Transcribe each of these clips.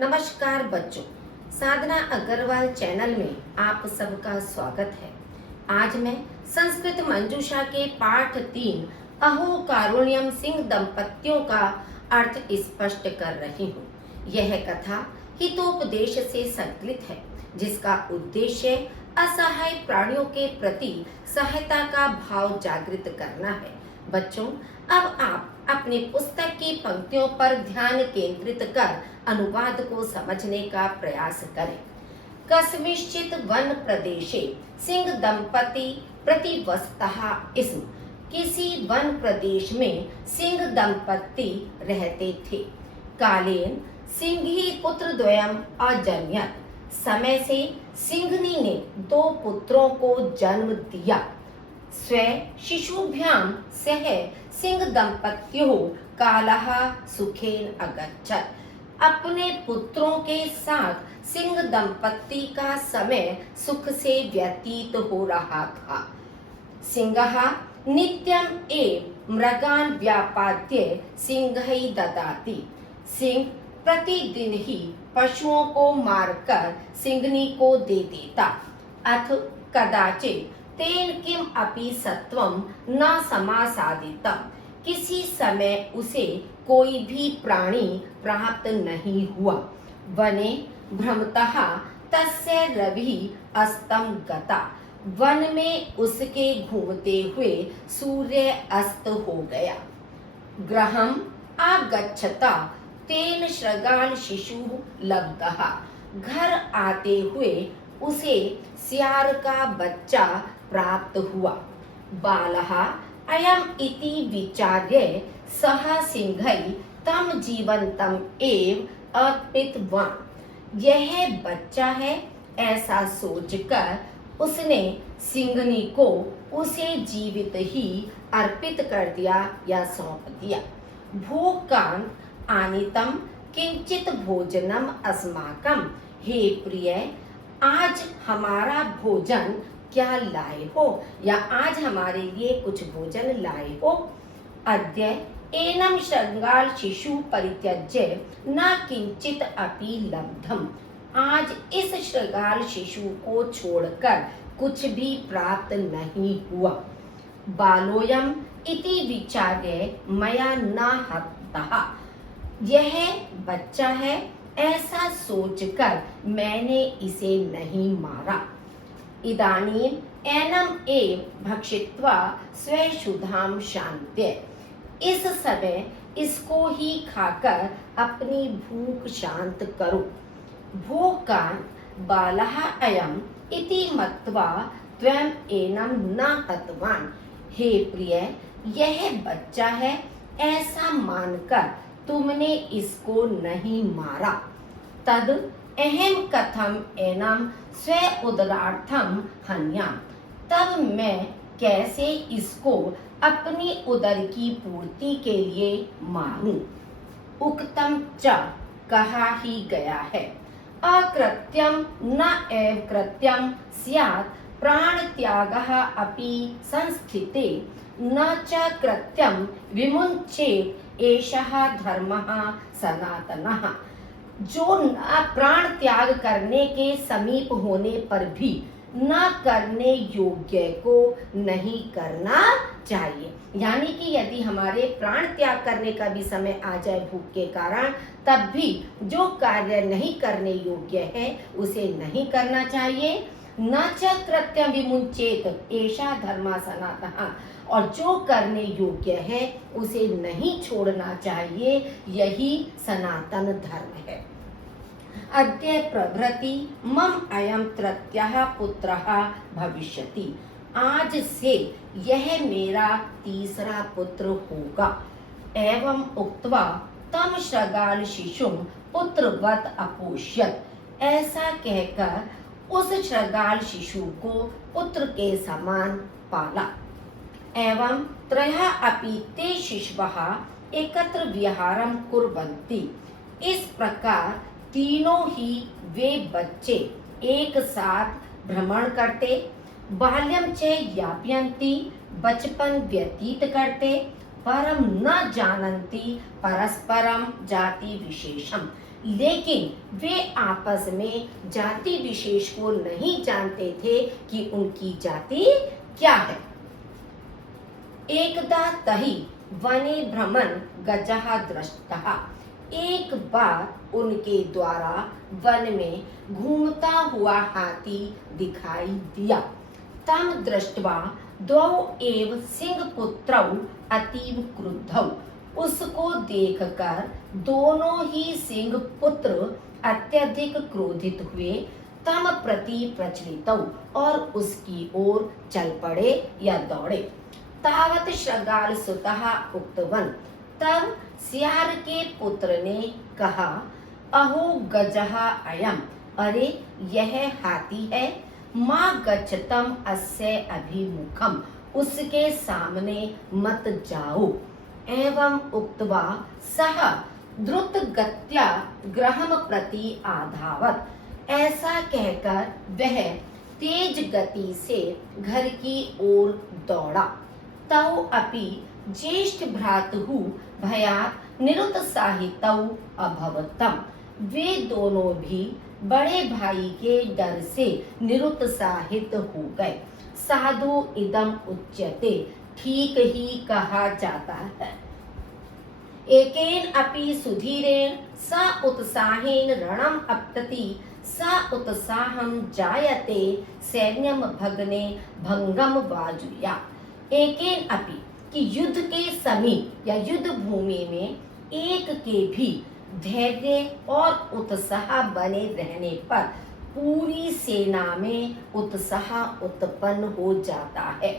नमस्कार बच्चों, साधना अग्रवाल चैनल में आप सबका स्वागत है। आज मैं संस्कृत मंजूषा के पाठ 3 अहो कारुण्यम सिंह दंपतियों का अर्थ स्पष्ट कर रही हूँ। यह कथा हितोपदेश से संकलित है, जिसका उद्देश्य असहाय प्राणियों के प्रति सहायता का भाव जागृत करना है। बच्चों, अब आप अपनी पुस्तक की पंक्तियों पर ध्यान केंद्रित कर अनुवाद को समझने का प्रयास करें। कस्मिंश्चित् वन प्रदेशे सिंह दंपति प्रतिवसतः स्म। किसी वन प्रदेश में सिंह दंपति रहते थे। कालेन सिंही पुत्र द्वयम अजन्यत। समय से सिंहनी ने 2 पुत्रों को जन्म दिया। स्वे शिशुभ्याम सह सिंह दंपत्युः कालः सुखेन अगच्छत्। अपने पुत्रों के साथ सिंह दंपति का समय सुख से व्यतीत हो रहा था। सिंहः नित्यम एव मृगान व्यापाद्य सिंहै ददाति। सिंह प्रतिदिन ही पशुओं को मारकर सिंहनी को दे देता। अथ कदाचित् तेन किम अपि सत्वम न समासादितम। किसी समय उसे कोई भी प्राणी प्राप्त नहीं हुआ। वने भ्रमतः तस्य रविः अस्तं गता। वन में उसके घूमते हुए सूर्य अस्त हो गया। गृहम् आगच्छता तेन शृगाल शिशुः लब्धः। घर आते हुए उसे सियार का बच्चा प्राप्त हुआ। बालः अयम इति विचार्य सह सिंहै तम जीवंतम एव अर्पितवान्। यह बच्चा है, ऐसा सोचकर उसने सिंहनी को उसे जीवित ही अर्पित कर दिया या सौंप दिया। भोकान आनीतम किंचित भोजनम अस्माकम। हे प्रिय, आज हमारा भोजन क्या लाए हो, या आज हमारे लिए कुछ भोजन लाए हो। अद्य एनम शृगाल शिशु परित्यज्य न किंचित अपि लब्धम। आज इस शृगाल शिशु को छोड़कर कुछ भी प्राप्त नहीं हुआ। बालोयम इति विचार्य मया न हतः। यह बच्चा है, ऐसा सोचकर मैंने इसे नहीं मारा। इदानीम एनम एव भक्षित्वा स्वशुद्धाम शान्त्य। इस समय इसको ही खाकर अपनी भूख शांत करो। भोकान बालः अयम इति मत्वा त्वं एनम न हतवान्। हे प्रिय, यह बच्चा है, ऐसा मानकर तुमने इसको नहीं मारा। तद अहम कथम एनम स्व उदरार्थम हन्याम। तब मैं कैसे इसको अपनी उदर की पूर्ति के लिए मारूं। उक्तम च, कहा ही गया है। अकृत्यम न एव कृत्यम स्यात् प्राण त्यागः अपि संस्थिते न च कृत्यम विमुञ्चेत् एषः धर्मः सनातनः। जो न प्राण त्याग करने के समीप होने पर भी न करने योग्य को नहीं करना चाहिए। यानी कि यदि हमारे प्राण त्याग करने का भी समय आ जाए भूख के कारण, तब भी जो कार्य नहीं करने योग्य है उसे नहीं करना चाहिए। न च कृत्यम विमुञ्चेत् एषा धर्मः सनातनः। और जो करने योग्य है उसे नहीं छोड़ना चाहिए, यही सनातन धर्म है। अद्य प्रभृति मम अयम तृतीयः पुत्रः भविष्यति। आज से यह मेरा तीसरा पुत्र होगा। एवं उक्त्वा तम शृगाल शिशुं पुत्रवत अपोष्यत। ऐसा कहकर उस शृगाल शिशु को पुत्र के समान पाला। एवं त्रयः अपि ते शिशवः एकत्र विहारं कुर्वन्ति। इस प्रकार तीनों ही वे बच्चे एक साथ भ्रमण करते। बाल्यम च यापयन्ति, बचपन व्यतीत करते। परम न जानन्ति परस्परम जाति विशेषम। लेकिन वे आपस में जाति विशेष को नहीं जानते थे कि उनकी जाति क्या है। एकदा तहि वने भ्रमन् गजः दृष्टः। एक बार उनके द्वारा वन में घूमता हुआ हाथी दिखाई दिया। तम दृष्ट्वा द्वौ एव सिंहपुत्रौ अतीव क्रुद्धौ। उसको देखकर दोनों ही सिंह पुत्र अत्यधिक क्रोधित हुए। तम प्रति प्रचलितौ और उसकी ओर चल पड़े या दौड़े। तावत श्रगाल सुतः उक्तवन। तब सियार के पुत्र ने कहा, अहो गजः अयम्, अरे यह हाथी है। मां गच्छतम अस्य अभिमुखम, उसके सामने मत जाओ। एवं उक्त्वा सह द्रुत गत्या गृहं प्रति आधावत। ऐसा कहकर वह तेज गति से घर की ओर दौड़ा। तौ अपि ज्येष्ठ भ्रातुः भयात् निरुत्साहितौ अभवतम्। वे दोनों भी बड़े भाई के डर से निरुत्साहित हो गए। साधु इदम उच्यते, ठीक ही कहा जाता है। एकेन अपि सुधीरेण स उत्साहेन रणम अपतति स उत्साहं जायते सैन्यम भगने भंगम वाजुया। एकेन अपि कि युद्ध के समीप या युद्ध भूमि में एक के भी धैर्य और उत्साह बने रहने पर पूरी सेना में उत्साह उत्पन्न हो जाता है।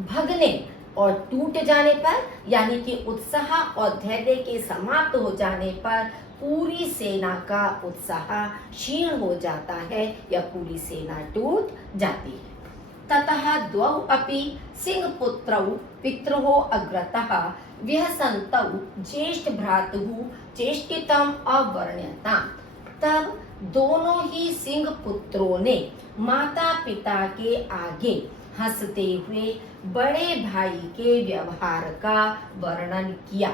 भगने और टूट जाने पर, यानी कि उत्साह और धैर्य के समाप्त हो जाने पर पूरी सेना का उत्साह क्षीण हो जाता है या पूरी सेना टूट जाती है। ततः द्वौ अपि सिंहपुत्रौ पितरौ अग्रतः विहसन्तौ ज्येष्ठ भ्रातुः चेष्टितम् अवर्ण्यताम्। तब दोनों ही सिंह पुत्रों ने माता पिता के आगे हंसते हुए बड़े भाई के व्यवहार का वर्णन किया।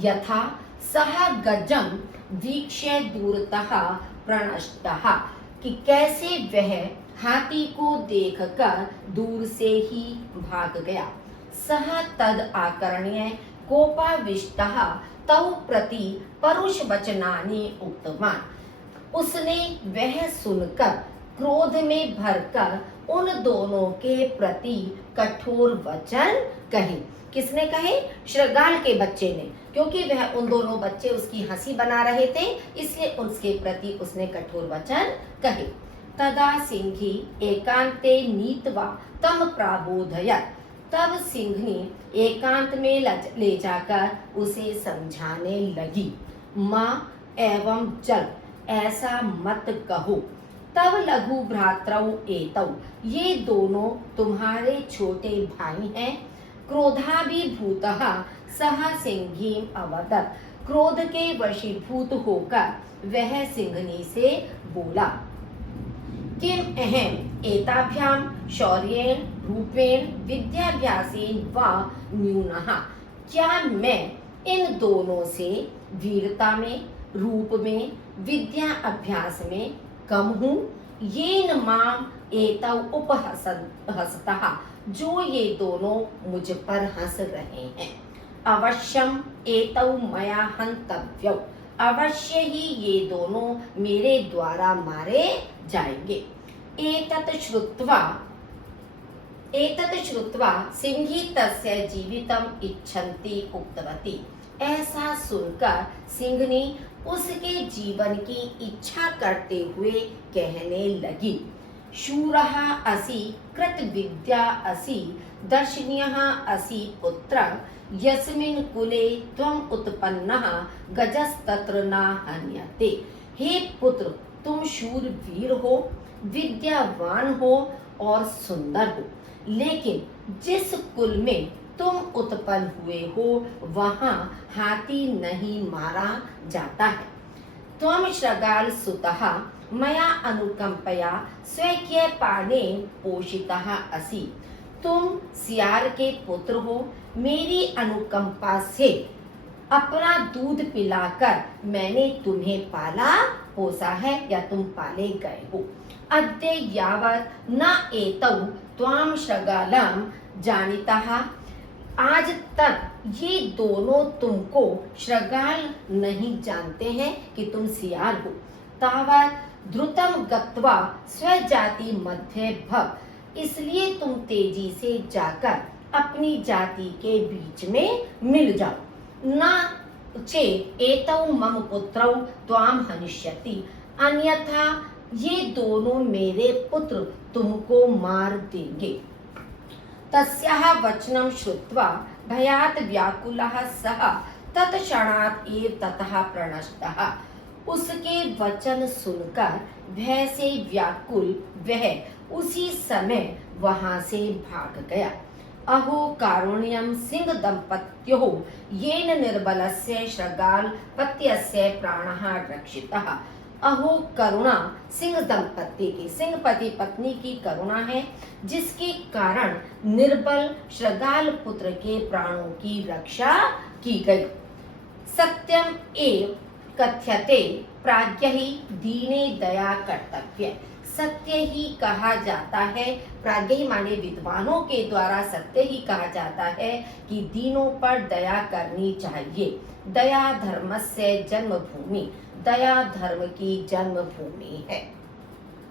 यथा सह गजम वीक्ष्य दूरतः प्रणष्टः, कि कैसे वह हाथी को देखकर दूर से ही भाग गया। सह तद आकर्ण्य कोपाविष्टः तौ प्रति परुष वचनानि उक्तवान्। उसने वह सुनकर क्रोध में भरकर उन दोनों के प्रति कठोर वचन कहे। किसने कहे? श्रगाल के बच्चे ने, क्योंकि वह उन दोनों बच्चे उसकी हंसी बना रहे थे, इसलिए उसके प्रति उसने कठोर वचन कहे। तदा सिंही एकांते नीत्वा तम प्राबोधयत्। तब सिंहनी एकांत में ले जाकर उसे समझाने लगी। माँ एवं चल, ऐसा मत कहो। तब लघु भ्रातरौ एतौ, ये दोनों तुम्हारे छोटे भाई हैं। क्रोधाभिभूतः सह सिंहीम अवदत्। क्रोध के वशीभूत होकर वह सिंहनी से बोला, किम अहम एताभ्याम शौर्येण रूपेण विद्याभ्यासेन वा न्यूनः। क्या मैं इन दोनों से वीरता में, रूप में, विद्या अभ्यास में कम हूँ? येन माम एतौ उपहसतः, जो ये दोनों मुझ पर हंस रहे हैं। अवश्यम एतौ मया हन्तव्यौ, अवश्य ही ये दोनों मेरे द्वारा मारे जाएंगे। एतत् श्रुत्वा सिंही तस्य जीवितम इच्छन्ति उक्तवती। ऐसा सुनकर सिंहनी उसके जीवन की इच्छा करते हुए कहने लगी, शूरः असि, कृतविद्या असि, दर्शनीयः असि पुत्र, यस्मिन् कुले त्वम् उत्पन्नः गजस्तत्र न हन्यते। हे पुत्र, तुम शूरवीर हो, विद्यावान हो और सुंदर हो, लेकिन जिस कुल में तुम उत्पन्न हुए हो वहां हाथी नहीं मारा जाता है। त्वं श्रगाल सुतः मया अनुकंपया स्वकीय पाने पोषितः असि। तुम सियार के पुत्र हो, मेरी अनुकंपा से अपना दूध पिलाकर मैंने तुम्हें पाला पोसा है या तुम पाले गए हो। अद्य यावत् न एतौ त्वां शृगालं जानीतः, आज तक ये दोनों तुमको शृगाल नहीं जानते हैं कि तुम सियार हो। तावत् द्रुतं गत्वा स्वजाति मध्ये भव, इसलिए तुम तेजी से जाकर अपनी जाति के बीच में मिल जाओ। न चेत् एतौ मम पुत्रौ त्वां हनिष्यति, अन्यथा ये दोनों मेरे पुत्र तुमको मार देंगे। तस्याः वचनं श्रुत्वा भयात् व्याकुलः सः तत्क्षणात् एव ततः प्रणष्टः। उसके वचन सुनकर भय से व्याकुल वह उसी समय वहां से भाग गया। अहो कारुण्यं सिंह दंपत्योः येन निर्बलस्य शृगालपत्यस्य प्राणः रक्षितः। अहो करुणा सिंह दंपति की, सिंह पति पत्नी की करुणा है जिसके कारण निर्बल शृगाल पुत्र के प्राणों की रक्षा की गई। सत्यम एव कथ्यते प्राज्ञैः दीने दया कर्तव्य, सत्य ही कहा जाता है, प्राज्ञ माने विद्वानों के द्वारा सत्य ही कहा जाता है कि दीनों पर दया करनी चाहिए। दया धर्मस्य जन्मभूमि, दया धर्म की जन्मभूमि है।